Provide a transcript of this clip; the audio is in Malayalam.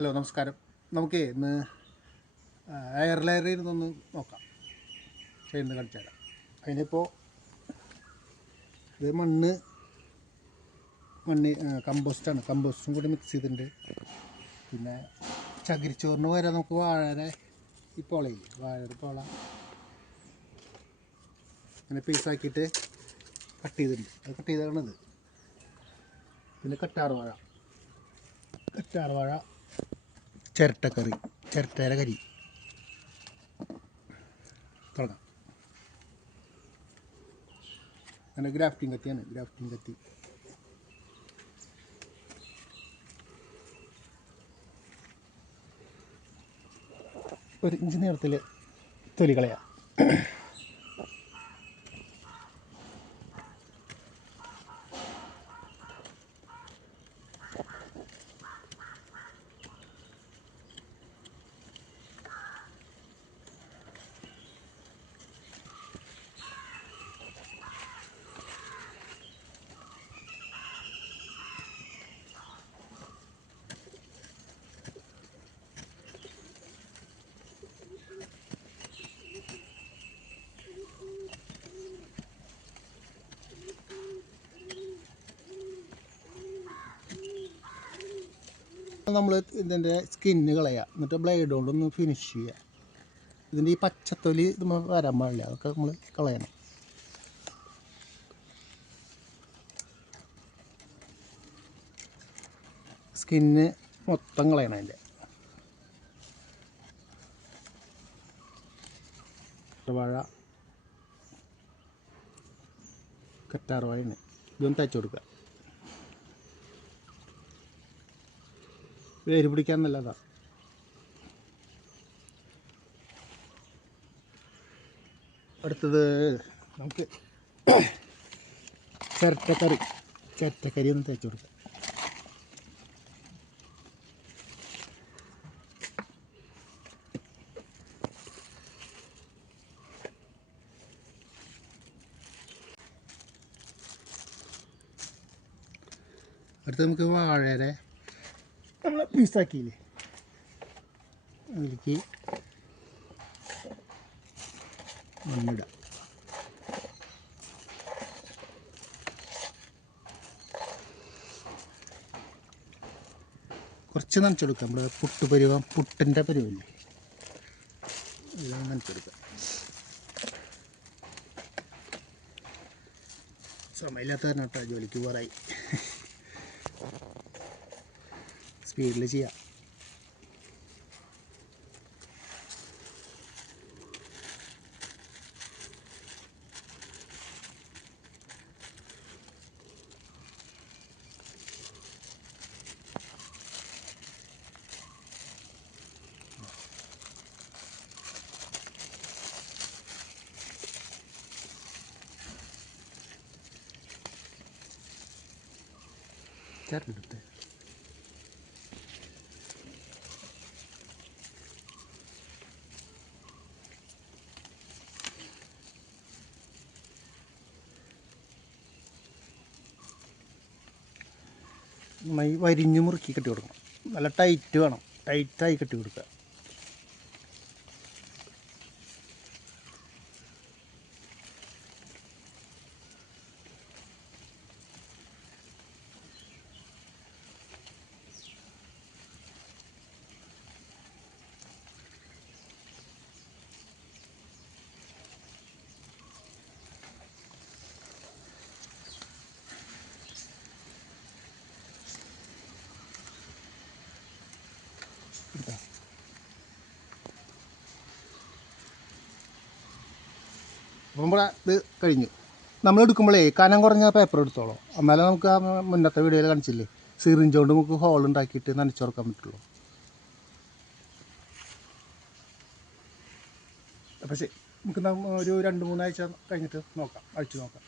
ഹലോ നമസ്കാരം. നമുക്ക് ഇന്ന് എയർ ലെയർ ഇരുന്നൊന്ന് നോക്കാം, ചെയ്യുന്നത് കളിച്ചു തരാം. അതിനിപ്പോൾ ഇത് മണ്ണ് കമ്പോസ്റ്റാണ്, കമ്പോസ്റ്റും കൂടി മിക്സ് ചെയ്തിട്ടുണ്ട്. പിന്നെ ചകിരിച്ചോറിന് വരെ നമുക്ക് വാഴയുടെ ഈ പോളയില്ലേ, വാഴയുടെ പോള അങ്ങനെ പീസാക്കിയിട്ട് കട്ട് ചെയ്തിട്ടുണ്ട്. അത് കട്ട് ചെയ്താണത്. പിന്നെ കറ്റാർവാഴ ചിരട്ടക്കറി, ചിരട്ടയുടെ കരി തുടങ്ങാം. അങ്ങനെ ഗ്രാഫ്റ്റിംഗ് കത്തിയാണ്, ഗ്രാഫ്റ്റിംഗ് കത്തി. ഒരു ഇഞ്ച് നീളത്തിൽ തൊലി കളയാം. നമ്മൾ ഇതിൻ്റെ സ്കിന്ന് കളയുക, എന്നിട്ട് ബ്ലേഡ് കൊണ്ടൊന്ന് ഫിനിഷ് ചെയ്യുക. ഇതിൻ്റെ ഈ പച്ചത്തൊലി നമ്മൾ വരാൻ പാടില്ല, അതൊക്കെ നമ്മൾ കളയണം. സ്കിന്ന് മൊത്തം കളയണം. അതിൻ്റെ വാഴ കറ്റാർവാഴയാണ്, ഇതൊന്ന് തയ്ച്ചു കൊടുക്കുക. വേര് പിടിക്കാൻ നല്ലതാണ്. അടുത്തത് നമുക്ക് ചിരട്ടക്കരി ഒന്ന് തേച്ച് കൊടുക്കാം. അടുത്ത് നമുക്ക് വാഴയുടെ നമ്മൾ പീസാക്കിയില്ലേ, അതിലേക്ക് മണ്ണിടാം. കുറച്ച് നനച്ചെടുക്കാം. നമ്മൾ പുട്ടിൻ്റെ പരുവല്ലേ, എല്ലാം നനച്ചെടുക്കാം. സമയമില്ലാത്ത കാരണം കേട്ടോ, ജോലിക്ക് പോറായി. സ്പീഡിൽ ചെയ്യാം. ചേർന്നെടുത്ത് നന്നായി വരിഞ്ഞ് മുറുക്കി കെട്ടി കൊടുക്കണം. നല്ല ടൈറ്റ് വേണം, ടൈറ്റായി കെട്ടി കൊടുക്കുക. അപ്പം ഇത് കഴിഞ്ഞു. നമ്മൾ എടുക്കുമ്പോഴേ കനം കുറഞ്ഞ പേപ്പർ എടുത്തോളൂ, എന്നാലും നമുക്ക് ആ മുന്നത്തെ വീഡിയോയിൽ കാണിച്ചില്ലേ, സിറിഞ്ച് കൊണ്ട് നമുക്ക് ഹോൾ ഉണ്ടാക്കിയിട്ട് നനച്ചു കൊടുക്കാൻ പറ്റുള്ളൂ. അപ്പോൾ ശരി, നമുക്ക് ഒരു 2-3 ആഴ്ച കഴിഞ്ഞിട്ട് നോക്കാം, അഴിച്ചു നോക്കാം.